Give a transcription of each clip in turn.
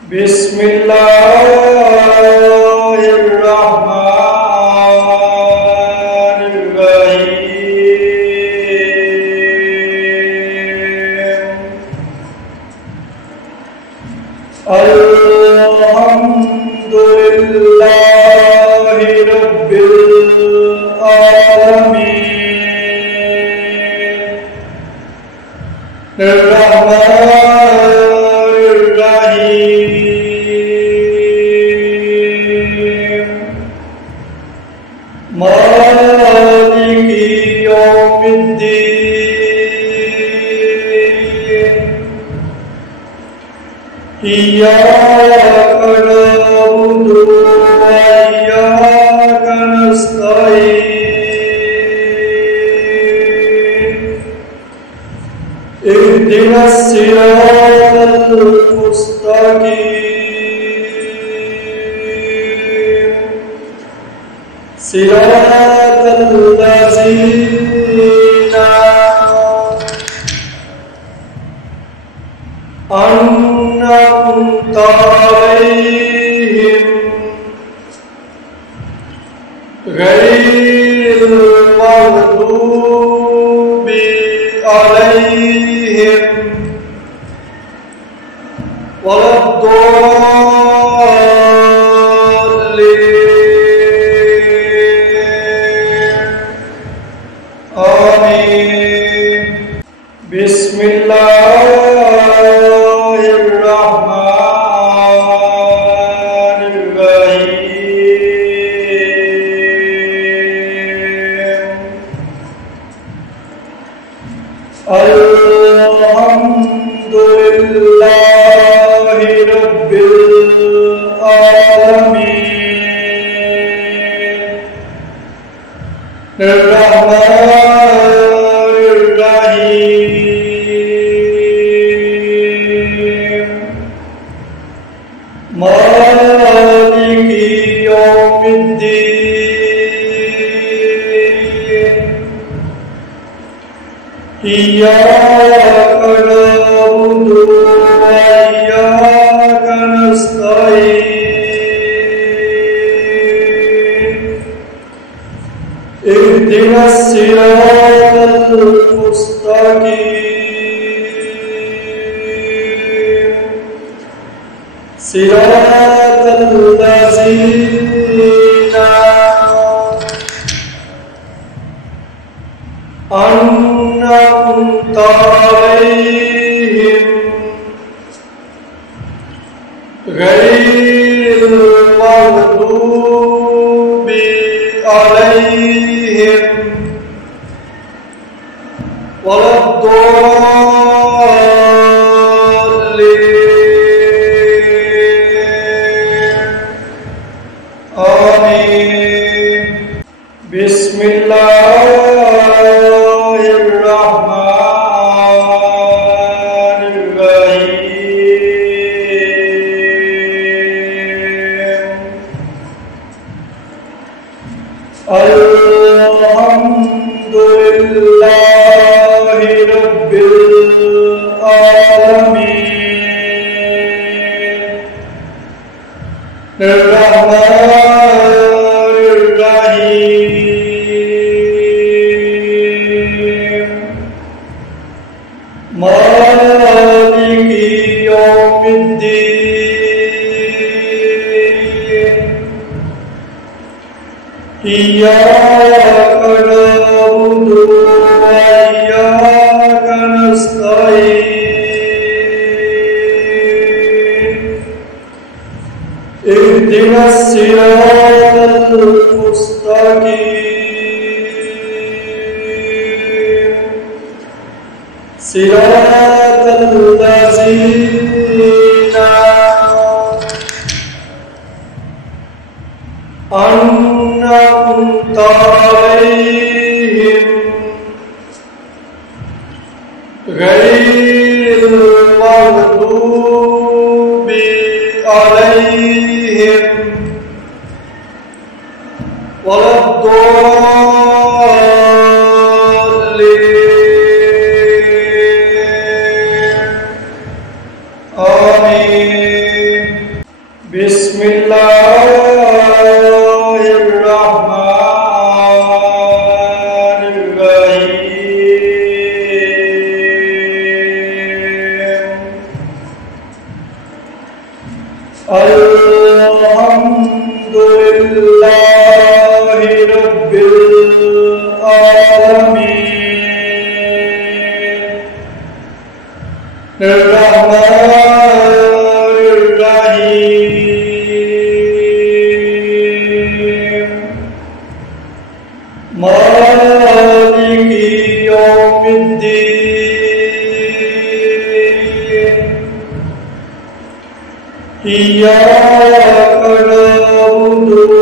बिस्मिल्लाहिर्रहमानिर्रहीम। अल्हम्दुलिल्लाहि रब्बिल आलमीन। अर्रहमानिर्रहीम। मालिकी यौमिद्दीन। इय्याका नअबुदु व इय्याका नस्तईन। इहदिनस सिरातल मुस्तकीम। सिरातल लज़ीना अन्अमत अलैहिम गैरिल मग़दूबि अलैहिम वलद्दॉल्लीन। आमीन। बिस्मिल्लाहिर्रहमानिर्रहीम। अल्हम्दुलिल्लाहि रब्बिल आलमीन। अर्रहमानिर्रहीम। मालिकी यौमिद्दीन। इय्याका नअबुदु व इय्याका नस्तईन। इहदिनस सिरातल मुस्तकीम। सिरातल लज़ीना अन्अमत अलैहिम गैरिल मग़दूबि अलैहिम वलद्दॉल्लीन। आमीन। बिस्मिल्लाहिर्रहमानिर्रहीम। अल्हम्दुलिल्लाहि रब्बिल आलमीन। अर्रहमानिर्रहीम। मालिकी यौमिद्दीन। इय्याका नअबुदु व इय्याका नस्तईन। इहदिनस सिरातल मुस्तकीम। सिरातल लज़ीना अन्अमत अलैहिम गैरिल मग़दूबि अलैहिम वलद्दॉल्लीन। आमीन। बिस्मिल्लाहिर्रहमानिर्रहीम अल्हम्दुलिल्लाहि रब्बिल आलमीन अर्रहमानिर्रहीम मालिकि यौमिद्दीन इय्याका नअबुदु व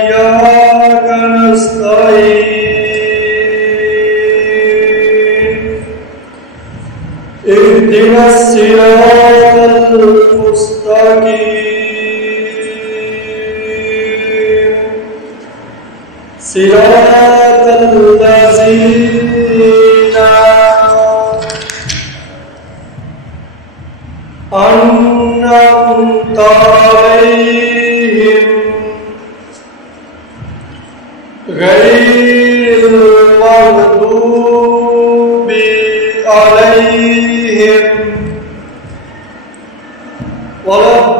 इय्याका नस्तईन इहदिनस सिरातल मुस्तकीम सिरातल लज़ीना अन्अमत अलैहिम गैरिल मग़दूबि अलैहिम वलद्दॉल्लीन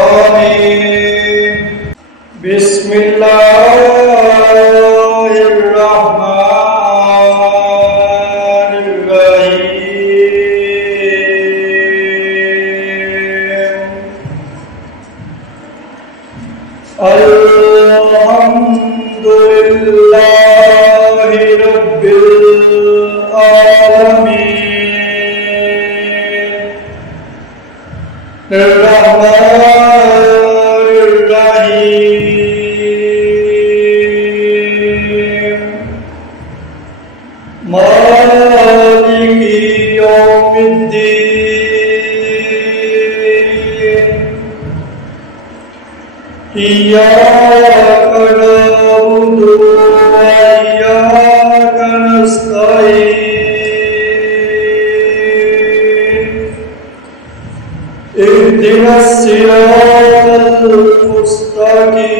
आमीन। बिस्मिल्लाहिर्रहमानिर्रहीम अल्हम्दुलिल्लाहि रब्बिल आलमीन अर्रहमानिर्रहीम मालिकि यौमिद्दीन इय्याका नअबुदु व इय्याका नस्तईन इहदिनस सिरातल मुस्तकीम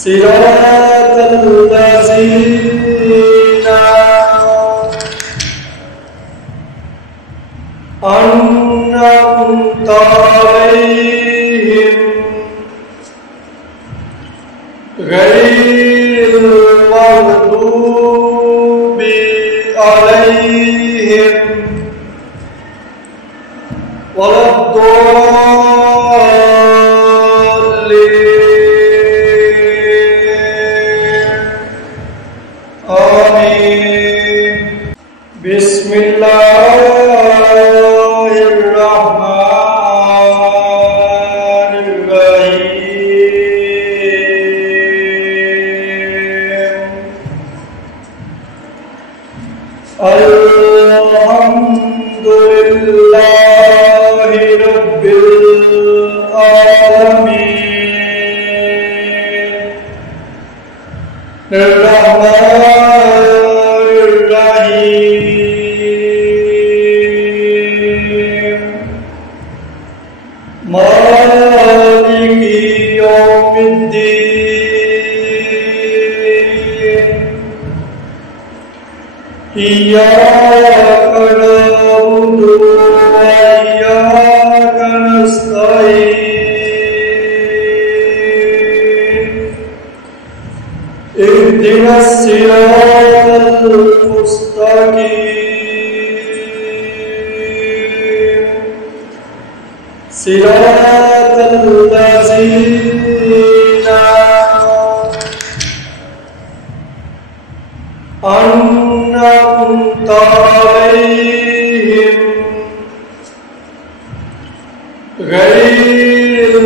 सिरातल लज़ीना अन्अमत अलैहिम गैरिल मग़दूबि अलैहिम वलद्दॉल्लीन आमीन। बिस्मिल्लाहिर्रहमानिर्रहीम अल्हम्दुलिल्लाहि रब्बिल आलमीन अर्रहमानिर्रहीम मालिकि यौमिद्दीन इय्याका नअबुदु व इय्याका नस्तईन इहदिनस सिरातल मुस्तकीम सिरातल लज़ीना अन्अमत अलैहिम गैरिल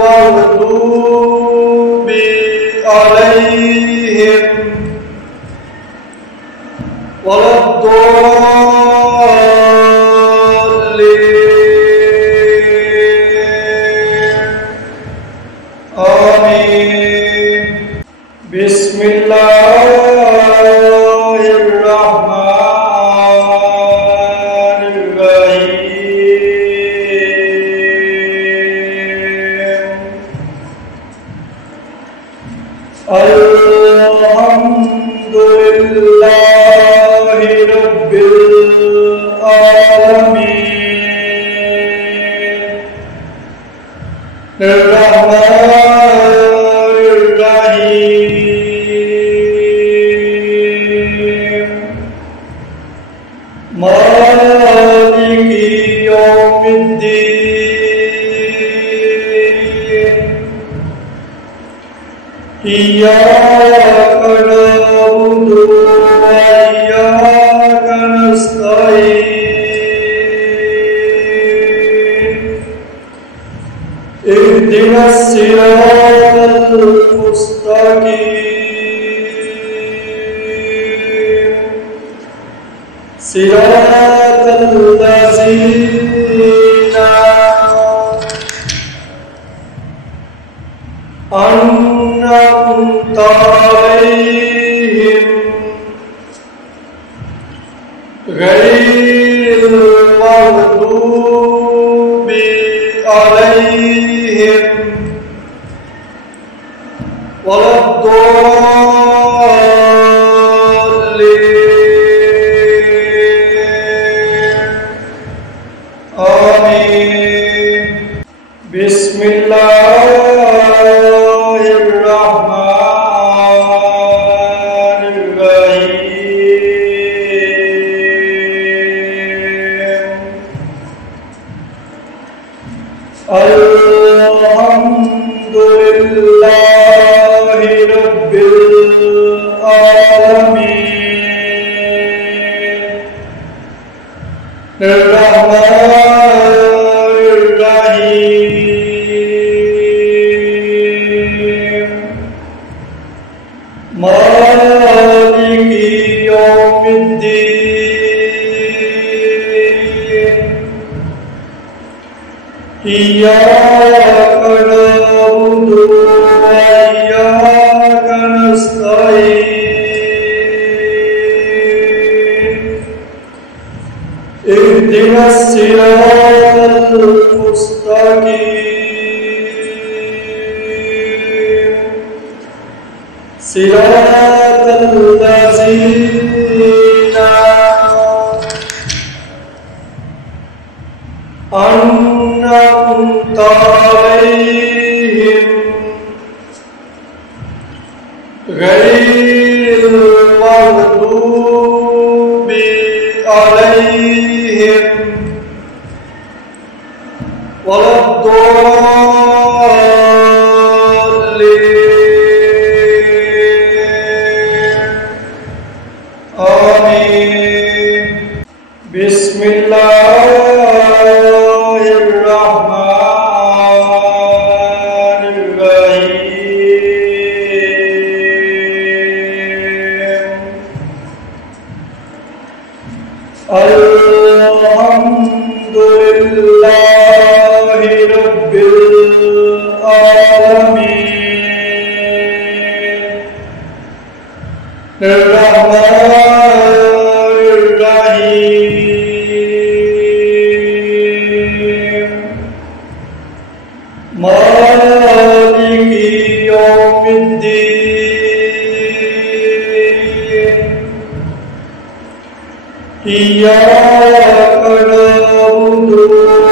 मग़दूबि अलैहिम वलद्दॉल्लीन आमीन। بسم الله الرحمن الرحيم الحمد لله رب العالمين الرحمن الرحيم مالك يوم الدين إياك نعبد وإياك نستعين اهدنا الصراط المستقيم صراط الذين أنعمت عليهم غير المغضوب عليهم ولا الضالين آمين بسم الله الرحمن الرحيم الحمد لله رب العالمين الرحمن الرحيم مالك يوم الدين إياك نعبد وإياك نستعين اهدنا الصراط المستقيم صراط الذين أنعمت عليهم غير المغضوب عليهم ولا الضالين آمين بسم الله الرحمن الرحيم الحمد لله رب العالمين الرحمن الرحيم مالك يوم الدين إياك نعبد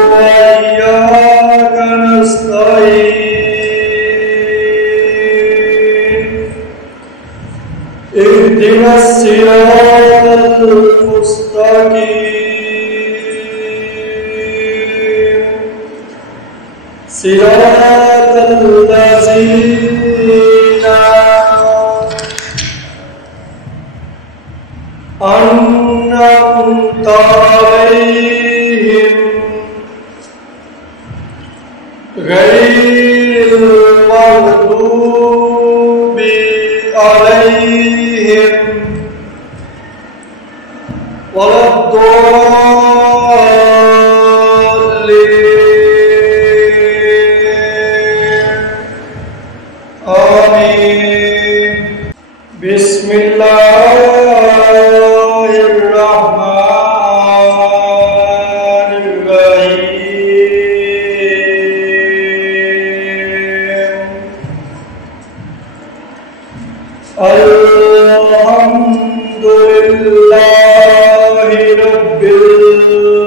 وإياك نستعين اهدنا الصراط المستقيم صراط الذين أنعمت عليهم غير المغضوب عليهم ولا الضالين آمين بسم الله الرحمن الرحيم الحمد لله رب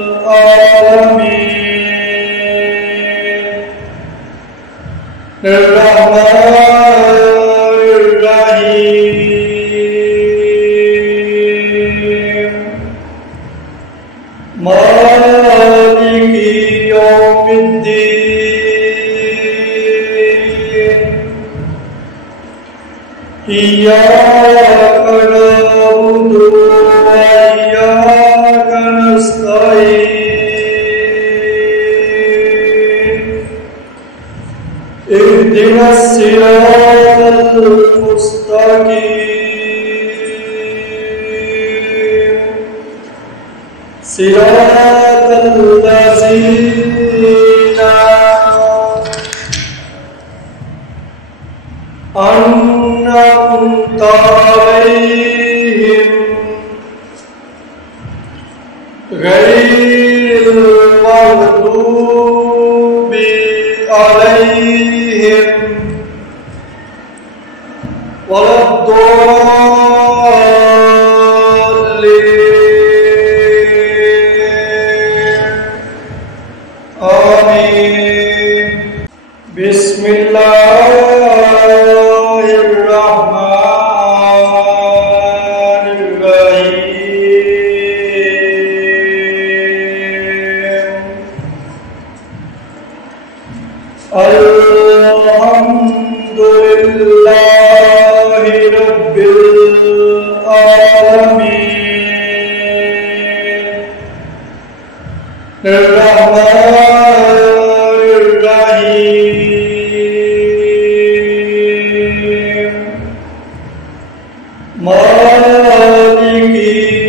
العالمين الرحمن الرحيم مالك يوم الدين إياك نعبد وإياك نستعين اهدنا الصراط المستقيم صراط الذين أنعمت عليهم غير المغضوب عليهم ولا الضالين آمين بسم الله الرحمن الرحيم الحمد لله رب العالمين الرحمن الرحيم مالك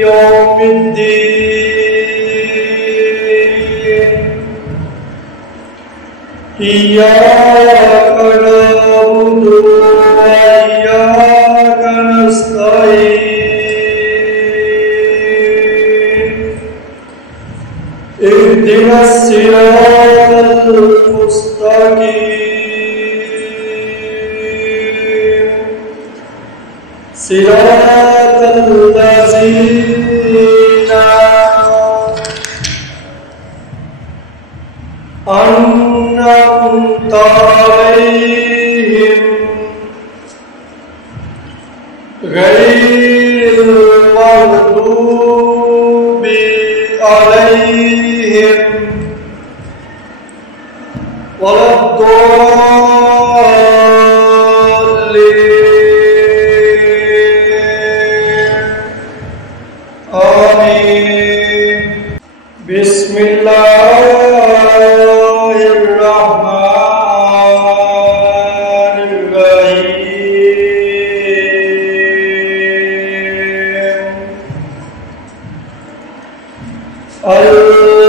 يوم الدين إياك نعبد وإياك نستعين اهدنا الصراط المستقيم صراط الذين أنعمت عليهم غير المغضوب عليهم ولا الضالين آمين بسم الله الرحمن الرحيم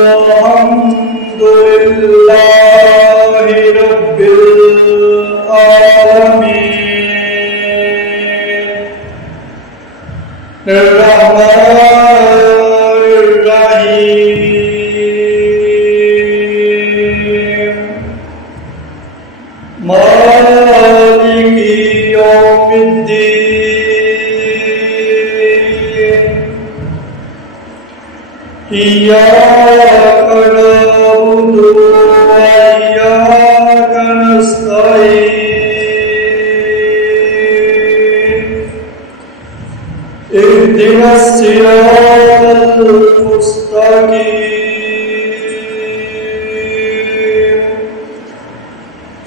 الحمد لله رب العالمين الرحمن الرحيم مالك يوم الدين إياك نعبد وإياك نستعين اهدنا الصراط المستقيم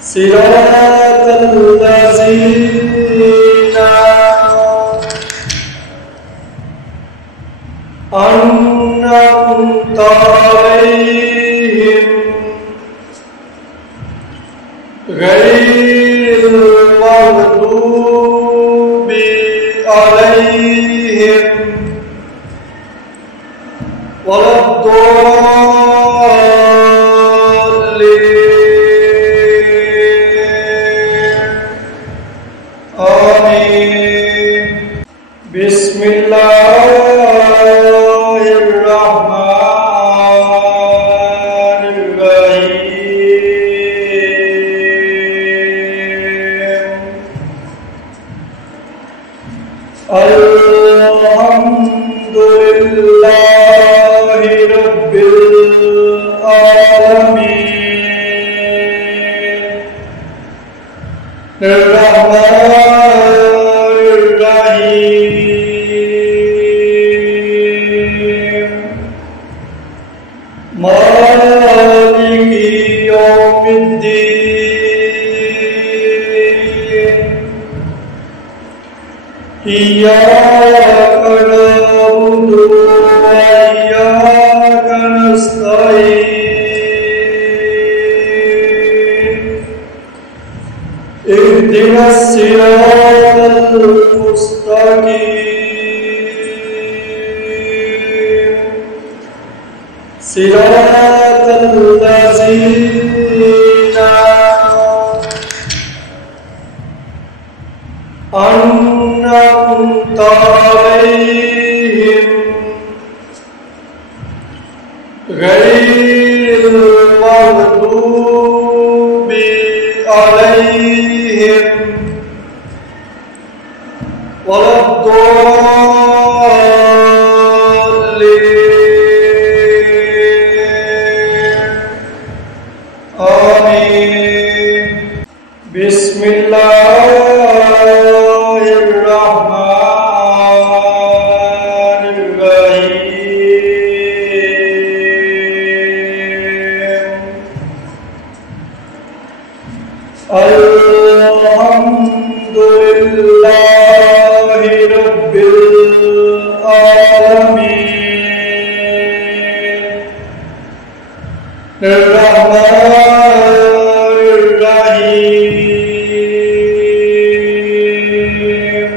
صراط الذين أنعمت عليهم غير المغضوب عليهم ولا الضالين آمين بسم الله الرحمن الرحيم الحمد لله رب العالمين الرحمن الرحيم مالك يوم الدين إياك نعبد وإياك نستعين اهدنا الصراط المستقيم صراط الذين أنعمت عليهم غير المغضوب عليهم ولا الضالين آمين بسم الله الرحمن الرحيم الحمد لله رب العالمين الرحمن الرحيم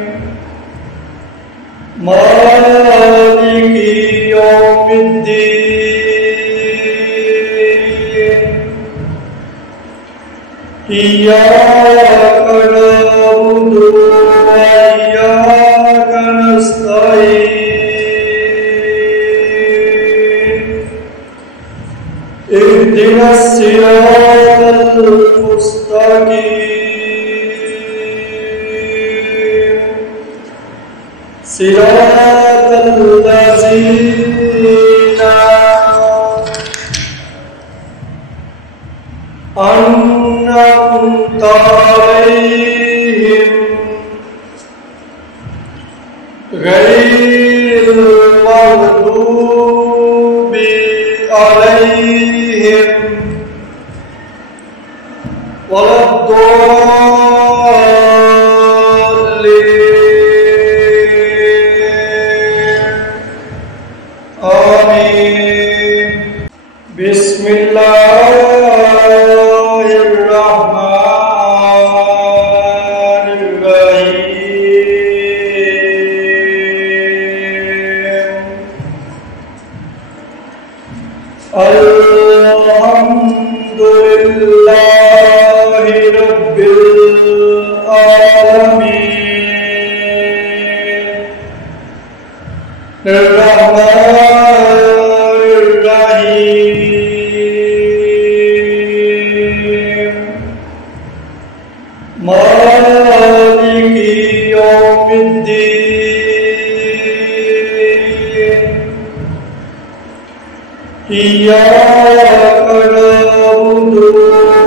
مالك يوم الدين إياك نعبد وإياك نستعين اهدنا الصراط المستقيم صراط الذين أنعمت عليهم غير المغضوب عليهم ولا الضالين آمين بسم الله الرحمن الرحيم الحمد لله رب العالمين الرحمن الرحيم مالك يوم الدين إياك نعبد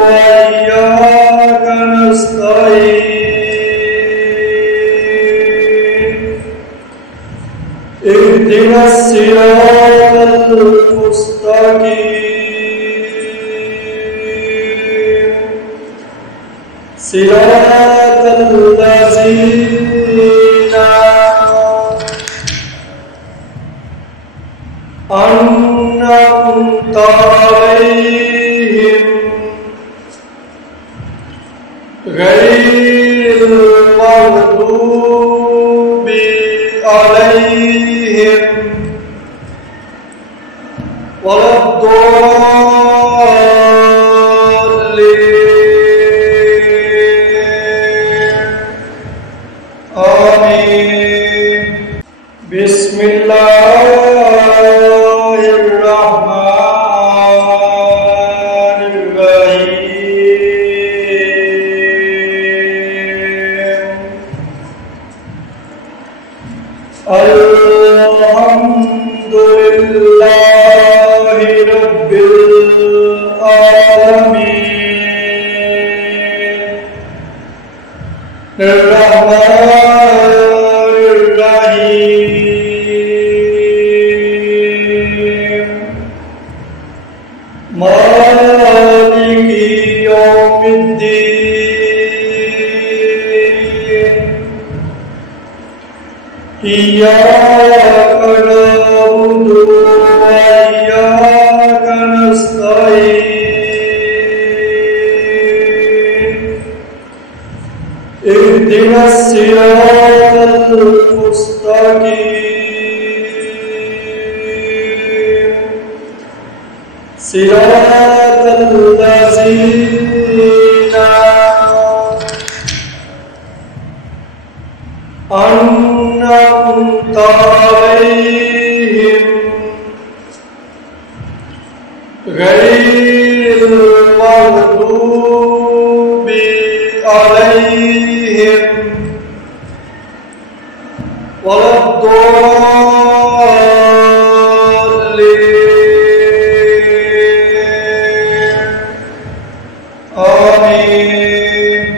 وإياك نستعين اهدنا الصراط المستقيم صراط الذين أنعمت عليهم غير المغضوب عليهم ولا الضالين آمين Alhamdulillahi Rabbil Alamin. Ar-Rahmanir Rahim. Maliki Yawmiddin. Iyyaka na'budu wa iyyaka nasta'in. Ihdinas siratal mustaqim. Siratal ladzina أنعمت عليهم غير المغضوب عليهم ولا الضالين آمين.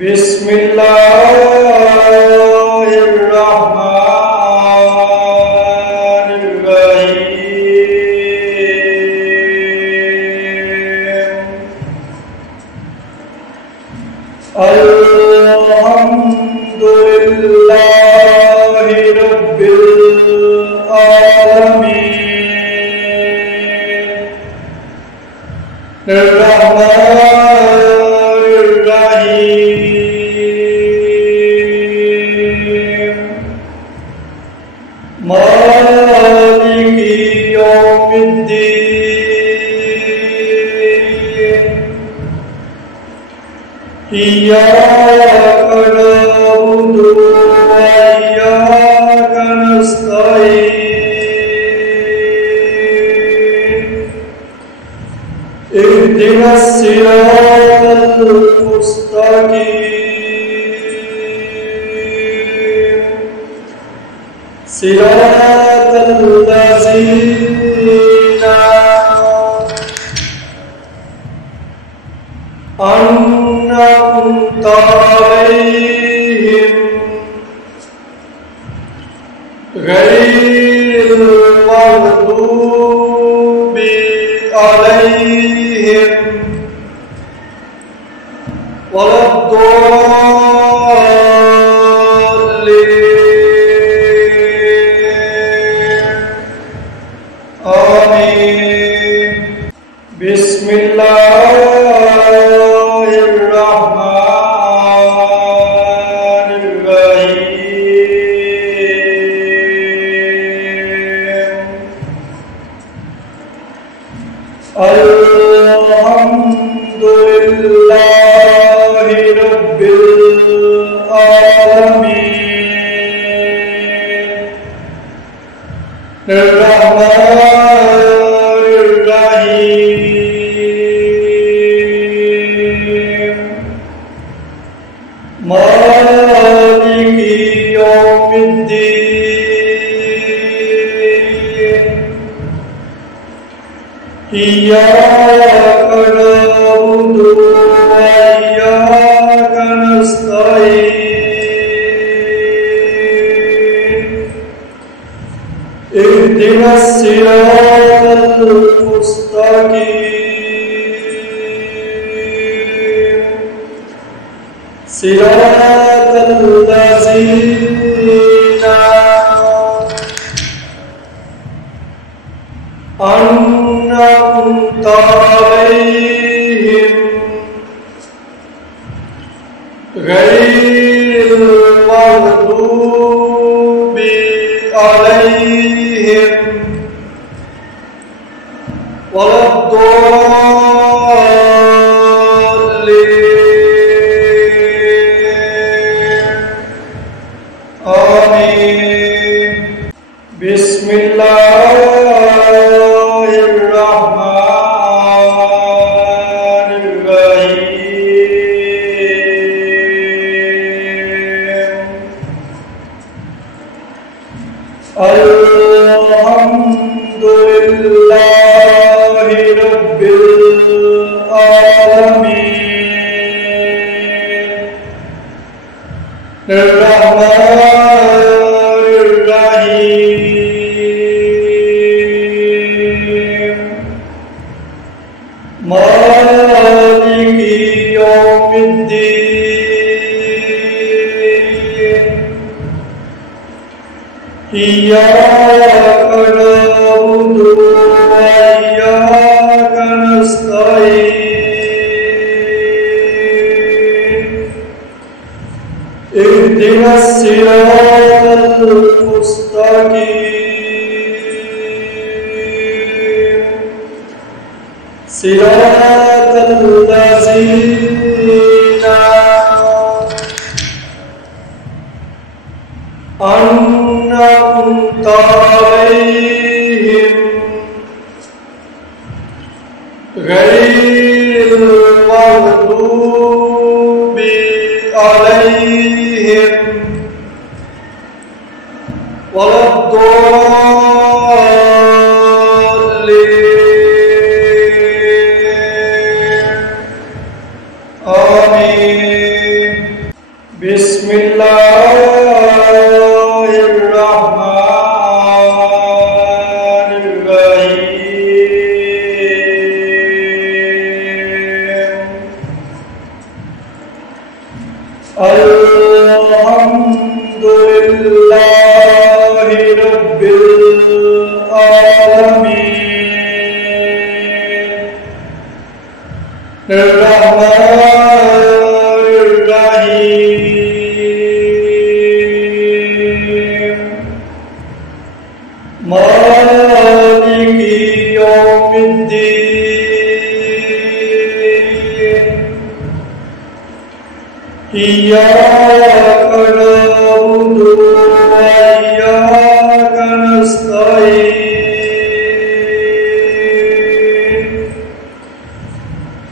بسم الله الرحمن الرحيم. الحمد لله رب العالمين. الرحمن الرحيم. مالك يوم الدين. إياك نعبد وإياك نستعين. اهدنا الصراط المستقيم. صراط الذين أنعمت عليهم غير المغضوب عليهم ولا الضالين آمين. بسم الله الرحمن الرحيم. الحمد لله رب العالمين. الرحمن الرحيم. مالك يوم الدين. إياك نعبد وإياك نستعين. اهدنا الصراط المستقيم. صراط الذين أنعمت عليهم غير المغضوب عليهم ولا الضالين آمين. بسم الله الرحمن الرحيم. Ar-Rahmanir-Rahim Maliki Yawmiddin Iyyaka na'budu wa iyyaka nasta'in اهدنا الصراط المستقيم صراط الذين أنعمت عليهم غير المغضوب عليهم ولا الضالين آمين بسم الله الرحمن الرحيم الحمد لله رب العالمين الرحمن الرحيم مالك يوم الدين إياك نعبد وإياك نستعين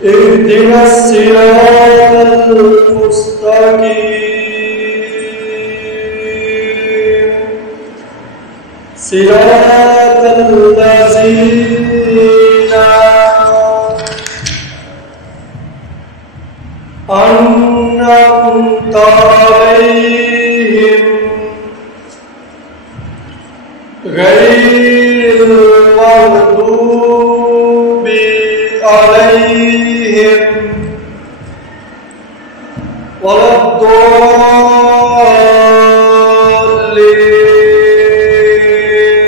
اهدنا الصراط المستقيم صراط الذين أنعمت عليهم غير المغضوب عليهم ولا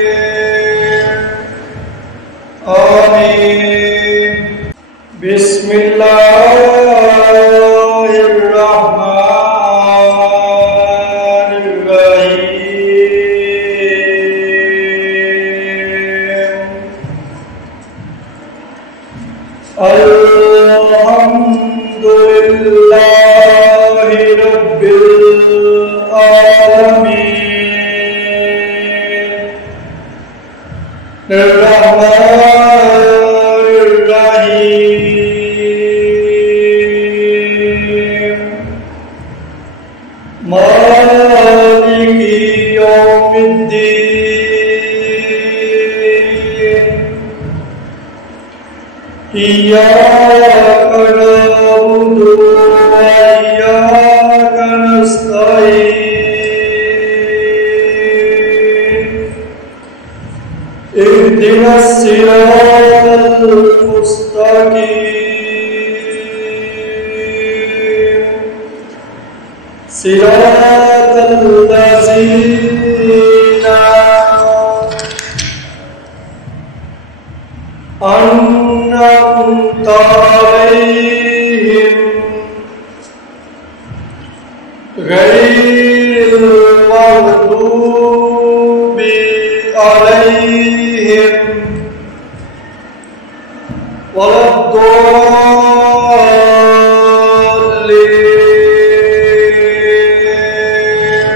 الضالين آمين بسم الله الرحمن الرحيم الحمد لله رب العالمين الرحمن الرحيم مالك يوم الدين إياك نعبد وإياك نستعين اهدنا الصراط المستقيم صراط الذين أنعمت عليهم غير المغضوب عليهم ولا الضالين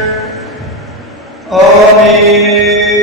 آمين